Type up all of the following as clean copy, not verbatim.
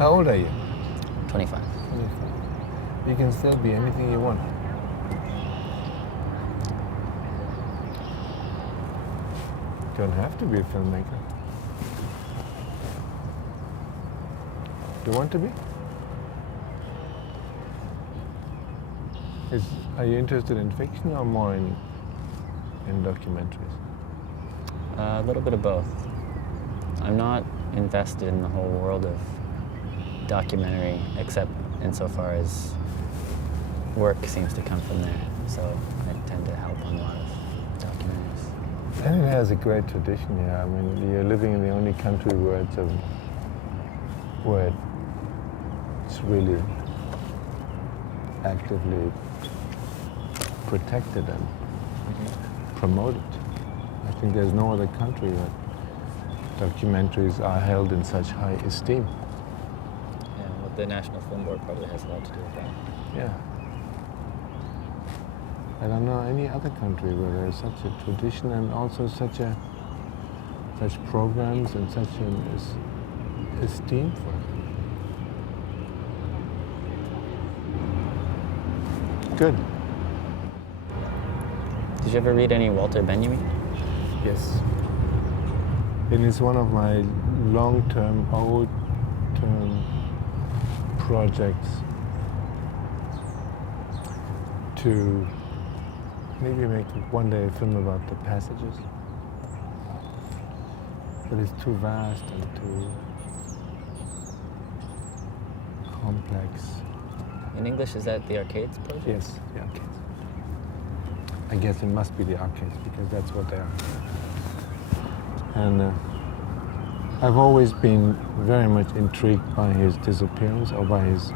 How old are you? 25. 25. You can still be anything you want. You don't have to be a filmmaker. Do you want to be? Are you interested in fiction or more in documentaries? A little bit of both. I'm not invested in the whole world of documentary, except insofar as work seems to come from there. So I tend to help on a lot of documentaries. And it has a great tradition here. I mean, you're living in the only country where it's really actively protected and promoted. I think there's no other country that documentaries are held in such high esteem. Yeah, well, the National Film Board probably has a lot to do with that. Yeah. I don't know any other country where there's such a tradition and also such programs and such an esteem for it. Good. Did you ever read any Walter Benjamin? Yes. And it's one of my long-term, old-term projects to maybe make one day a film about the passages. But it's too vast and too complex. In English, is that the Arcades project? Yes, the arcades. I guess it must be the arcades because that's what they are. And I've always been very much intrigued by his disappearance or by his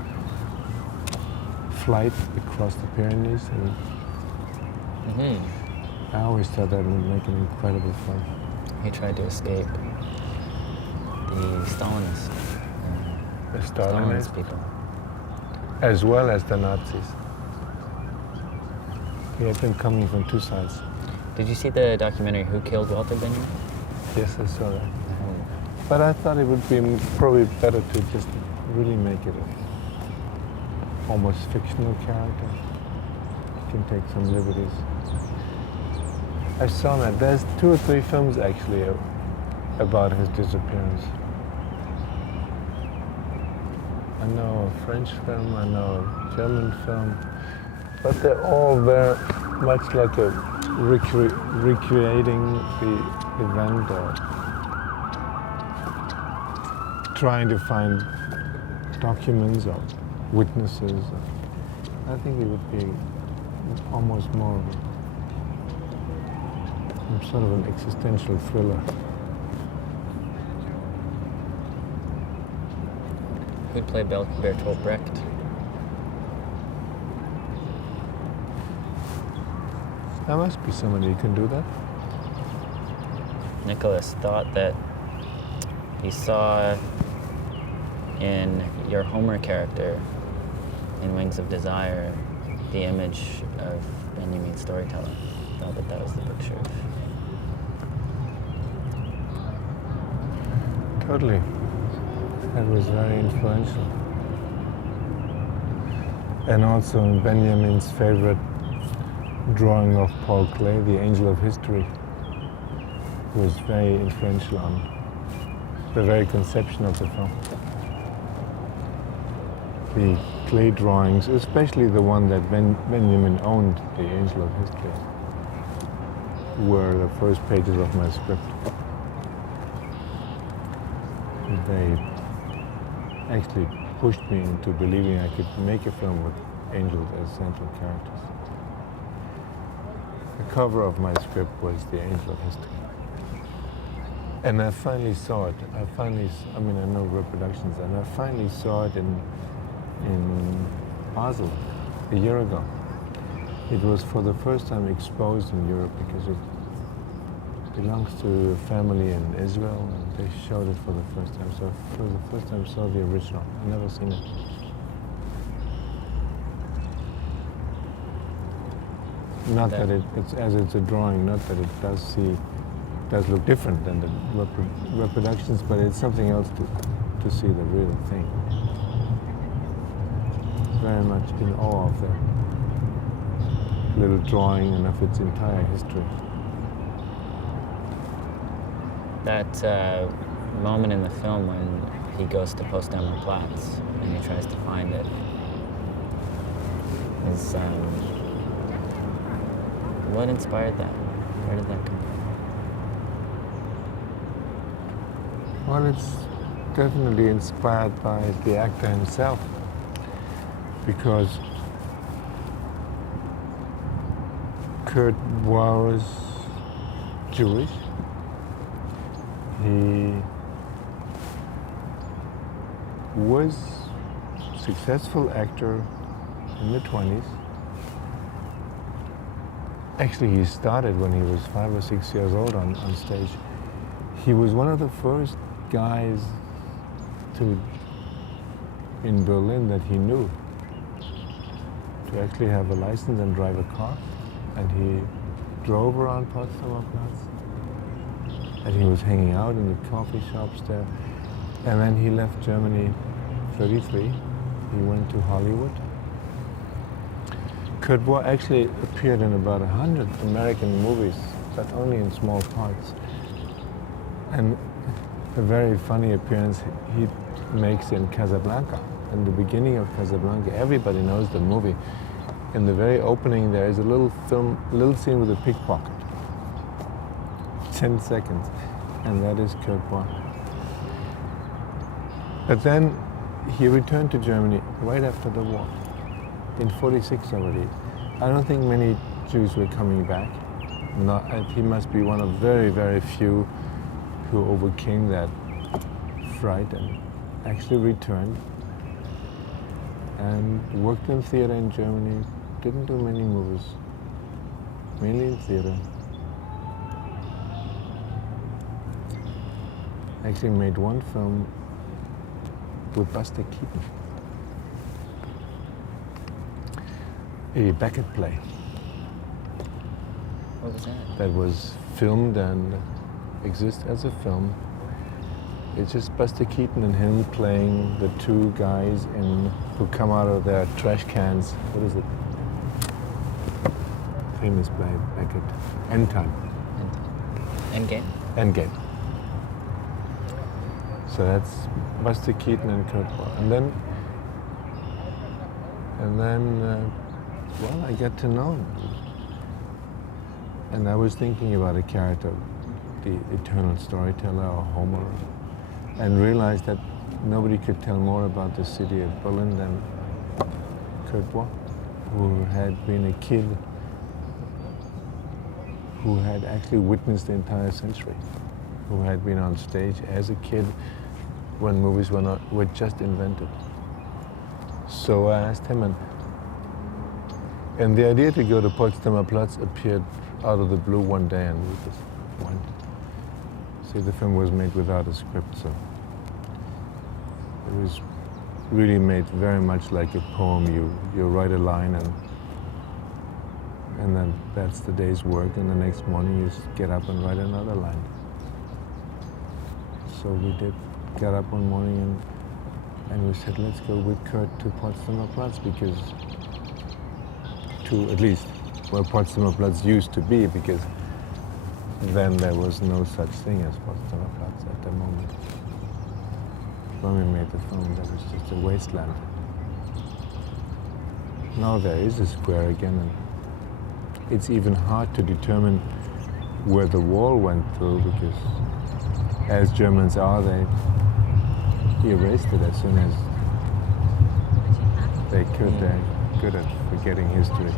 flight across the Pyrenees. And I always thought that would make an incredible film. He tried to escape the Stalinists. The Stalinist people. as well as the Nazis. He had been coming from two sides. Did you see the documentary Who Killed Walter Benjamin? Yes, I saw that. But I thought it would be probably better to just really make it a almost fictional character. You can take some liberties. I saw that. There's 2 or 3 films actually about his disappearance. I know a French film, I know a German film, but they're all very much like a recreating the event or trying to find documents or witnesses. I think it would be almost more of sort of an existential thriller. Who'd play Bertolt Brecht? There must be somebody who can do that. Nicholas thought that he saw in your Homer character in Wings of Desire the image of Benjamin's storytelling. Thought that was the picture. Totally. That was very influential. And also Benjamin's favorite drawing of Paul Klee, The Angel of History, was very influential on the very conception of the film. The Klee drawings, especially the one that Benjamin owned, The Angel of History, were the first pages of my script. They actually pushed me into believing I could make a film with angels as central characters. The cover of my script was The Angel of History. And I finally saw it. I know reproductions, and I finally saw it in Basel a year ago. It was for the first time exposed in Europe because it belongs to a family in Israel, and they showed it for the first time. So for the first time I saw the original. I've never seen it. Not that it's a drawing, not that it does look different than the reproductions, but it's something else to to see the real thing. Very much in awe of that little drawing and of its entire history. That moment in the film when he goes to Potsdamer Platz and he tries to find it is what inspired that? Where did that come from? Well, it's definitely inspired by the actor himself, because Kurt was Jewish. He was a successful actor in the 20s. Actually, he started when he was 5 or 6 years old on stage. He was one of the first guys in Berlin that he knew to actually have a license and drive a car. And he drove around Potsdamer Platz. And he was hanging out in the coffee shops there. And then he left Germany 33. He went to Hollywood. Kurt Voix actually appeared in about 100 American movies, but only in small parts. And a very funny appearance he makes in Casablanca. In the beginning of Casablanca, everybody knows the movie. In the very opening, there is a little scene with a pickpocket. 10 seconds, and that is Kurt Voix. But then he returned to Germany right after the war, in 46 already. I don't think many Jews were coming back. He must be one of very, very few who overcame that fright and actually returned and worked in theater in Germany. Didn't do many movies, mainly in theater. Actually made one film with Buster Keaton, a Beckett play. What was that? That was filmed and exists as a film. It's just Buster Keaton and him playing the two guys who come out of their trash cans. What is it? Famous play, Beckett. End Time. Endgame? Endgame. So that's Buster Keaton and Kurt Voix. And then, well, I got to know him. And I was thinking about a character, the eternal storyteller or Homer, and realized that nobody could tell more about the city of Berlin than Kurt Voix, who had been a kid who had actually witnessed the entire century, who had been on stage as a kid when movies were just invented. So I asked him, and the idea to go to Potsdamer Platz appeared out of the blue one day, and we just went. See, the film was made without a script, so it was really made very much like a poem. You write a line and then that's the day's work, and the next morning you get up and write another line. So we got up one morning and we said, let's go with Kurt to Potsdamer Platz, because at least where Potsdamer Platz used to be, because then there was no such thing as Potsdamer Platz at the moment. When we made the film, that was just a wasteland. Now there is a square again, and it's even hard to determine where the wall went through, because as Germans are, they erased it as soon as they could. They're good at forgetting history.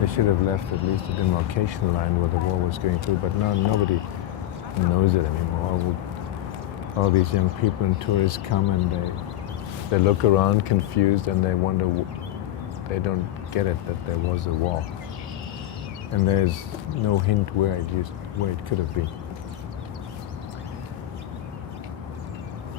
They should have left at least a demarcation line where the wall was going through, but now nobody knows it anymore. All these young people and tourists come and they look around confused, and they wonder, they don't get it that there was a wall. And there's no hint where it could have been.